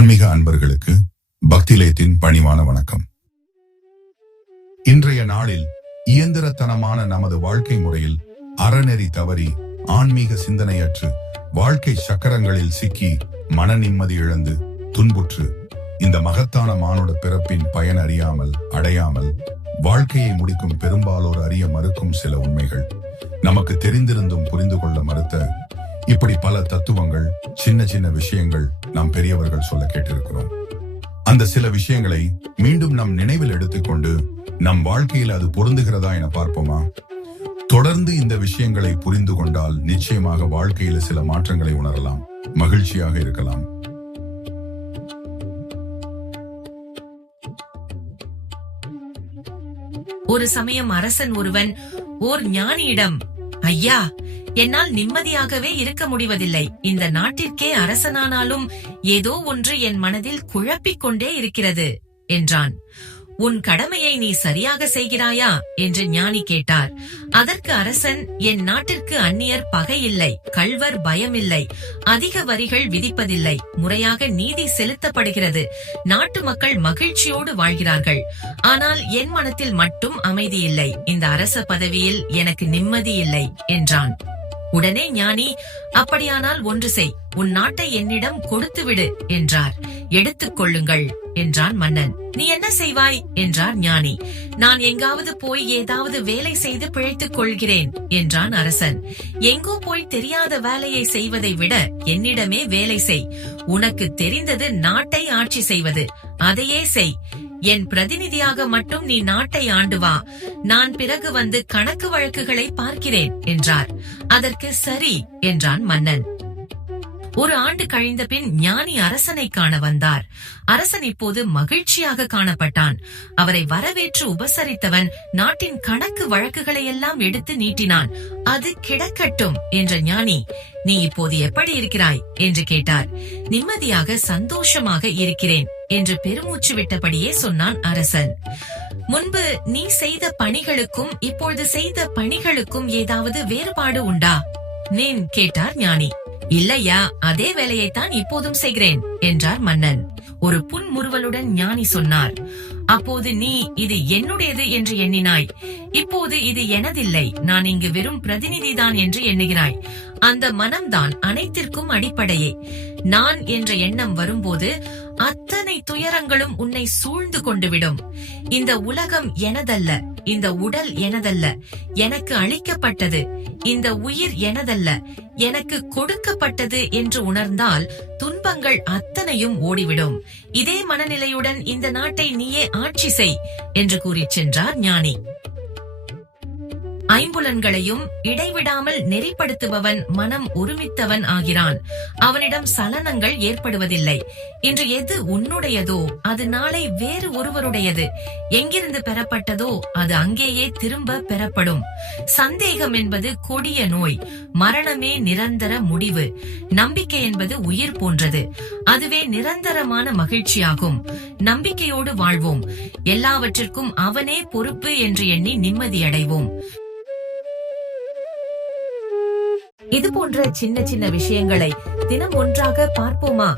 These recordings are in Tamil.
ஆன்மீக அன்பர்களுக்கு பக்திலயத்தின் பணிவான வணக்கம். இன்றைய நாளில் இயந்திரத்தனமான நமது வாழ்க்கை முறையில் அறநெறி தவறி ஆன்மீக சிந்தனையற்று வாழ்க்கை சக்கரங்களில் சிக்கி மன நிம்மதி இழந்து துன்புற்று இந்த மகத்தான மானுட பிறப்பின் பயன் அறியாமல் அடையாமல் வாழ்க்கையை முடிக்கும் பெரும்பாலோர் அறிய மறுக்கும் சில உண்மைகள், நமக்கு தெரிந்திருந்தும் புரிந்து கொள்ள மறுத்த இப்படி பல தத்துவங்கள், சின்ன சின்ன விஷயங்கள் நாம் பெரியவர்கள் சொல்ல கேட்டிருக்கிறோம். அந்த சில விஷயங்களை மீண்டும் நம் நினைவில் எடுத்துக்கொண்டு நம் வாழ்க்கையில் அது பொருந்துகிறதா என பார்ப்போமா? தொடர்ந்து இந்த விஷயங்களை புரிந்து கொண்டால் நிச்சயமாக வாழ்க்கையில் சில மாற்றங்களை உணரலாம், மகிழ்ச்சியாக இருக்கலாம். ஒரு சமயம் அரசன் ஒருவன் ஓர் ஞானியிடம், ஐயா, என்னால் நிம்மதியாகவே இருக்க முடிவதில்லை. இந்த நாட்டிற்கே அரசனானாலும் ஏதோ ஒன்று என் மனதில் குழப்பிக் கொண்டே இருக்கிறது என்றான். உன் கடமையை நீ சரியாக செய்கிறாயா என்று ஞானி கேட்டார். அதற்கு அரசன், என் நாட்டிற்கு அந்நியர் பகை இல்லை, கள்வர் பயம் இல்லை, அதிக வரிகள் விதிப்பதில்லை, முறையாக நீதி செலுத்தப்படுகிறது, நாட்டு மக்கள் மகிழ்ச்சியோடு வாழ்கிறார்கள். ஆனால் என் மனத்தில் மட்டும் அமைதி இல்லை. இந்த அரச பதவியில் எனக்கு நிம்மதி இல்லை என்றான். உடனே ஞானி, அப்படியானால் ஒன்று செய், உன் நாட்டை என்னிடம் கொடுத்து விடு என்றார். எடுத்துக் கொள்ளுங்கள் என்றான் மன்னன். நீ என்ன செய்வாய் என்றார் ஞானி. நான் எங்காவது போய் ஏதாவது வேலை செய்து பிழைத்துக் கொள்கிறேன் என்றான் அரசன். எங்கோ போய் தெரியாத வேலையை செய்வதை விட என்னிடமே வேலை செய். உனக்கு தெரிந்தது நாட்டை ஆட்சி செய்வது, அதையே செய். என் பிரதிநிதியாக மட்டும் நீ நாட்டை ஆண்டு வா, நான் பிறகு வந்து கணக்கு வழக்குகளை பார்க்கிறேன் என்றார். அதற்கு சரி என்றான் மன்னன். ஒரு ஆண்டு கழிந்த பின் ஞானி அரசனை காண வந்தார். அரசன் இப்போது மகிழ்ச்சியாக காணப்பட்டான். அவரை வரவேற்று உபசரித்தவன் நாட்டின் கணக்கு வழக்குகளை எல்லாம் எடுத்து நீட்டினான். அது கிடக்கட்டும் என்ற ஞானி, நீ இப்போது எப்படி இருக்கிறாய் என்று கேட்டார். நிம்மதியாக சந்தோஷமாக இருக்கிறேன் என்று பெருமூச்சு விட்டபடியே சொன்னான் அரசன். முன்பு நீ செய்த பணிகளுக்கும் இப்பொழுது செய்த பணிகளுக்கும் ஏதாவது வேறுபாடு உண்டா நீன் கேட்டார் ஞானி. இல்லையா, அதே வேலையைத்தான் இப்போதும் செய்கிறேன் என்றார் மன்னன். ஒரு புன்முறுவலுடன் ஞானி சொன்னார், அப்போது நீ இது என்னுடையது என்று எண்ணினாய், இப்போது இது எனதில்லை, நான் இங்கு வெறும் பிரதிநிதிதான் என்று எண்ணுகிறாய். அந்த மனம்தான் அனைத்திற்கும் அடிப்படையே. நான் என்ற எண்ணம் வரும்போது அத்தனை துயரங்களும் உன்னை சூழ்ந்து கொண்டு விடும். இந்த உலகம் எனதல்ல, இந்த உடல் எனதல்ல, எனக்கு அளிக்கப்பட்டது. இந்த உயிர் எனதல்ல, எனக்கு கொடுக்கப்பட்டது என்று உணர்ந்தால் துன்பங்கள் அத்தனையும் ஓடிவிடும். இதே மனநிலையுடன் இந்த நாட்டை நீயே ஆட்சி செய் என்று கூறிச் சென்றார் ஞானி. ஐம்புலன்களையும் இடைவிடாமல் நெறிப்படுத்துபவன் மனம் ஒருமித்தவன் ஆகிறான். அவனிடம் சலனங்கள் ஏற்படுவதில்லை. இன்று எது உன்னுடையதோ அது நாளை வேறு ஒருவருடையது. எங்கிருந்து பெறப்பட்டதோ அது அங்கேயே திரும்ப பெறப்படும். சந்தேகம் என்பது கொடிய நோய், மரணமே நிரந்தர முடிவு. நம்பிக்கை என்பது உயிர் போன்றது, அதுவே நிரந்தரமான மகிழ்ச்சியாகும். நம்பிக்கையோடு வாழ்வோம், எல்லாவற்றிற்கும் அவனே பொறுப்பு என்று எண்ணி நிம்மதியடைவோம். இது போன்ற சின்ன சின்ன விஷயங்களை தினம் ஒன்றாக பார்ப்போமா?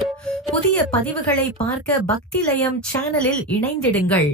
புதிய பதிவுகளை பார்க்க பக்திலயம் சேனலில் இணைந்திடுங்கள்.